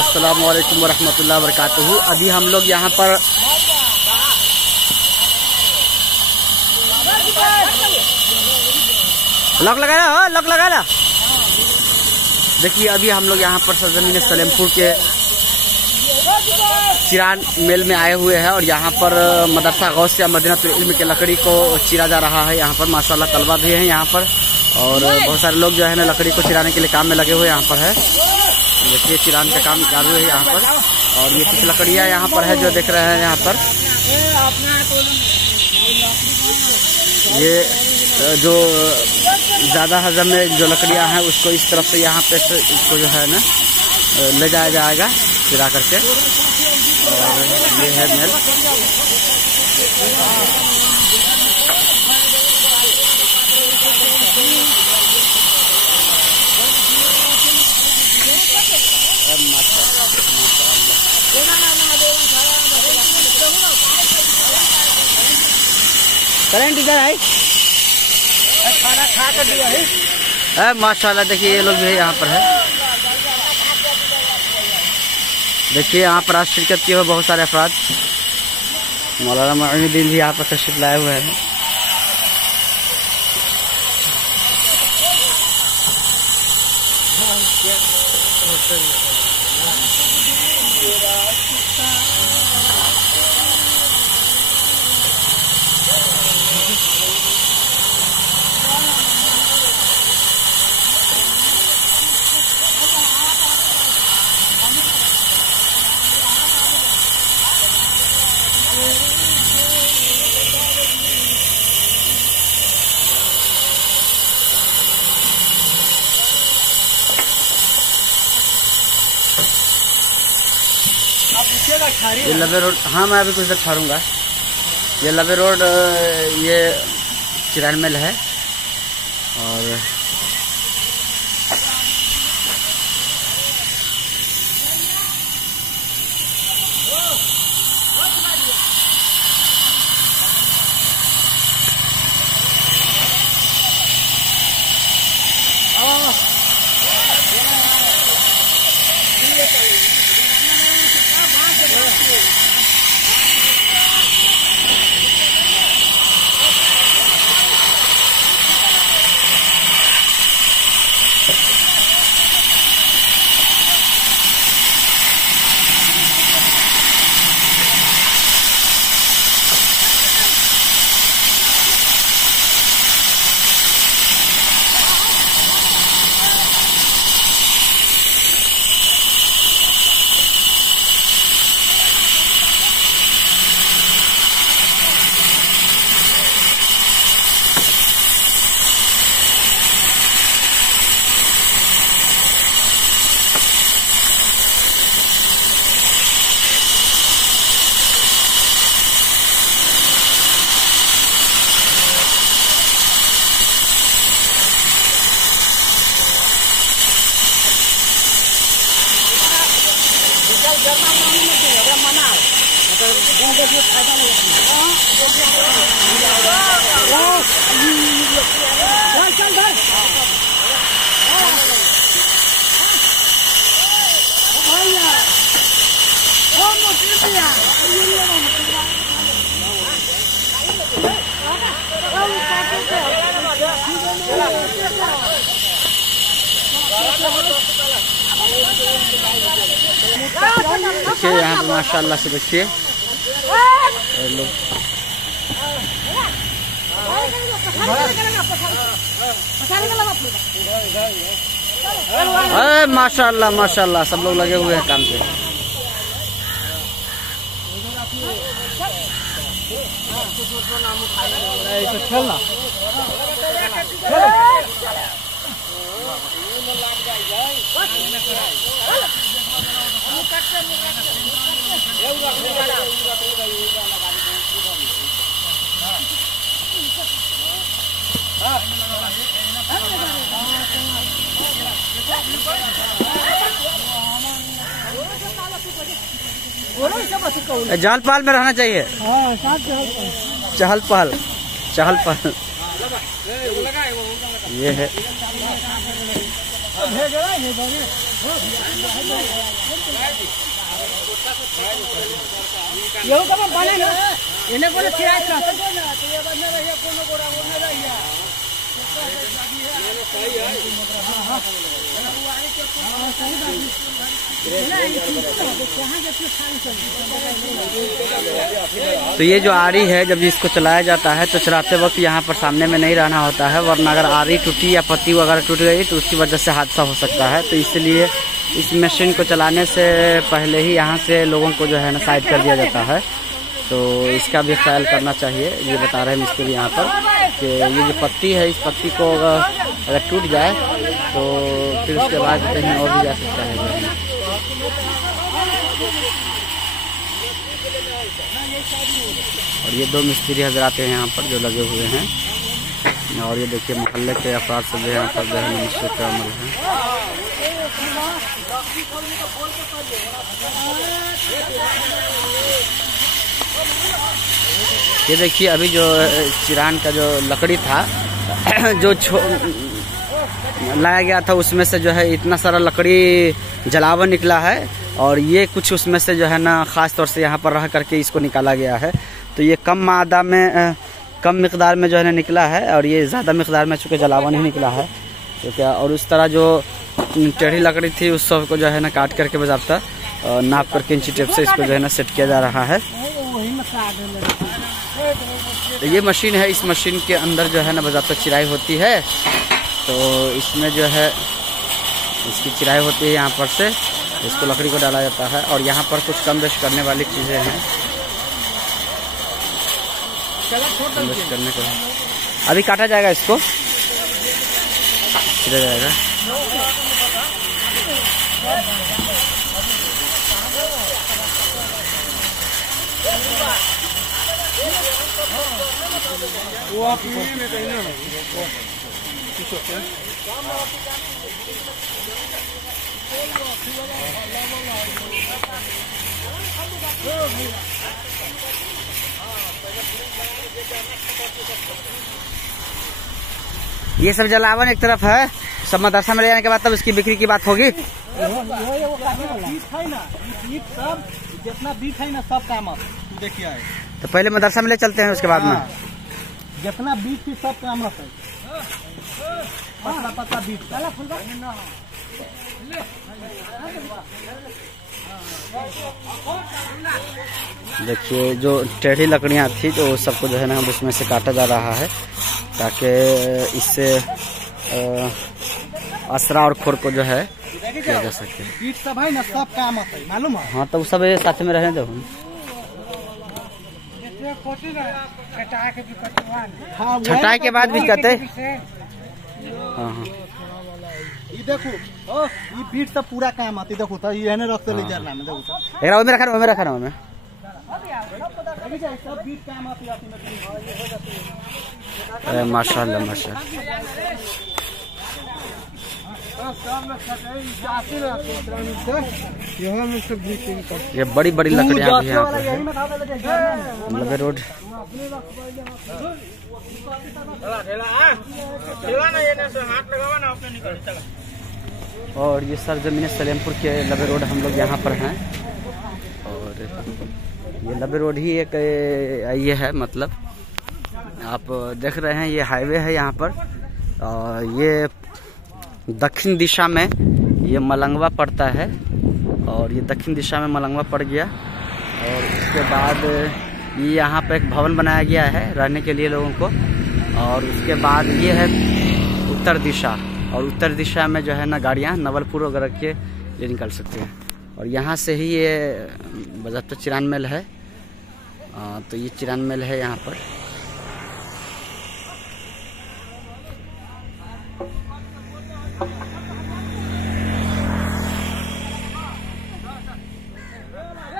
अस्सलामु अलैकुम वरहमतुल्लाहि वबरकातुहू। अभी हम लोग यहाँ पर लॉक लगाया हो, लॉक लगाया। देखिए अभी हम लोग यहाँ पर सरजमीन सलेमपुर के चिरान मेल में आए हुए हैं और यहाँ पर मदरसा गौसिया मदीनातुल इल्म के लकड़ी को चिरा जा रहा है। यहाँ पर माशाल्लाह तलबा भी है यहाँ पर और बहुत सारे लोग जो है ना लकड़ी को चिराने के लिए काम में लगे हुए यहाँ पर है। देखिए चिरान का काम चालू है यहाँ पर और ये कुछ लकड़ियाँ यहाँ पर है जो देख रहे हैं यहाँ पर। ये जो ज़्यादा हजम में जो लकड़ियाँ हैं उसको इस तरफ से यहाँ पे इसको जो है ना ले जाया जाएगा चिरा करके। और ये है मेल। करंट इधर आई खाना खा कर दिया है माशाल्लाह। देखिए ये लोग भी यहाँ पर है। देखिए यहाँ पर आज शिरकत किए हुए बहुत सारे अफराद। मौलाना मोइनुद्दीन भी यहाँ पर तशरीफ लाए हुए हैं। ये लबे रोड, हाँ मैं अभी कुछ देर ठहरूंगा। ये लबे रोड ये चिरान मेल है और देखिए यहाँ पे माशाल्लाह से देखिए माशाल्लाह माशाल्लाह सब लोग लगे हुए हैं काम पे। जाल पाल में रहना चाहिए। चहल पहल चहल पहल ये है। तो ये जो आरी है जब इसको चलाया जाता है तो चलाते वक्त यहाँ पर सामने में नहीं रहना होता है, वरना अगर आरी टूटी या पत्ती वगैरह टूट गई तो उसकी वजह से हादसा हो सकता है। तो इसलिए इस मशीन को चलाने से पहले ही यहाँ से लोगों को जो है ना साइड कर दिया जाता है। तो इसका भी ख्याल करना चाहिए। ये बता रहे हैं मिस्त्री यहाँ पर कि ये जो पत्ती है, इस पत्ती को अगर टूट जाए तो फिर उसके बाद कहीं और भी जा सकता है। और ये दो मिस्त्री हजराते हैं यहाँ पर जो लगे हुए हैं। और ये देखिए मोहल्ले के अफराद सब जो यहाँ पर जो है नमस्ते का अमल है। ये देखिए अभी जो चिरान का जो लकड़ी था जो लाया गया था उसमें से जो है इतना सारा लकड़ी जलावन निकला है। और ये कुछ उसमें से जो है ना ख़ास तौर से यहाँ पर रह करके इसको निकाला गया है। तो ये कम मादा में कम मिकदार में जो है ना निकला है और ये ज़्यादा मिकदार में चूँकि जलावन ही निकला है। तो क्या और उस तरह जो टेढ़ी लकड़ी थी उस सब को जो है ना काट करके बजाता नाप करके इंची टेप से इसको जो है ना सेट किया जा रहा है। तो ये मशीन है, इस मशीन के अंदर जो है ना बजाता चिराई होती है। तो इसमें जो है इसकी चिराई होती है, यहाँ पर से इसको लकड़ी को डाला जाता है। और यहाँ पर कुछ कम बेश करने वाली चीज़ें हैं, कम बेश करने को अभी काटा जाएगा, इसको चिरा जाएगा। वो आप में कहना ये सब जलावन एक तरफ है, सब मदरसा में ले जाने के बाद तब उसकी बिक्री की बात होगी। जितना बीट है ना सब काम देखिए, तो पहले मदरसा में ले चलते हैं, उसके बाद में जितना बीट थी सब काम है। पतला बीट देखिए जो टेढ़ी लकड़ियाँ थी तो सबको जो है ना उसमें से काटा जा रहा है ताकि इससे असरा और खोर को जो है किया जा सके। बीट सब है ना सब काम है, मालूम है। हाँ तो सब साथ में रहने दो। छटाई के बाद भी कहते। हाँ हाँ ये देखो ये बीट सब पूरा काम आती, देखो तो ये है रखते ले जाना में, देखो एकरा में रखा ना, में रखा ना में सब बीट काम आती है। माशाल्लाह माशाल्लाह। ये बड़ी बड़ी लकड़ियाँ भी हैं लबे रोड। और ये सरजमीन सलेमपुर के लबे रोड हम लोग यहाँ पर हैं। और ये लबे रोड ही एक ये है, मतलब आप देख रहे हैं ये हाईवे है यहाँ पर। और ये दक्षिण दिशा में ये मलंगवा पड़ता है और ये दक्षिण दिशा में मलंगवा पड़ गया। और उसके बाद ये यहाँ पे एक भवन बनाया गया है रहने के लिए लोगों को। और उसके बाद ये है उत्तर दिशा, और उत्तर दिशा में जो है ना गाड़ियाँ नवलपुर वगैरह के लिए निकल सकते हैं। और यहाँ से ही ये बजाता चिरान मिल है। तो ये चिरान मिल है यहाँ पर।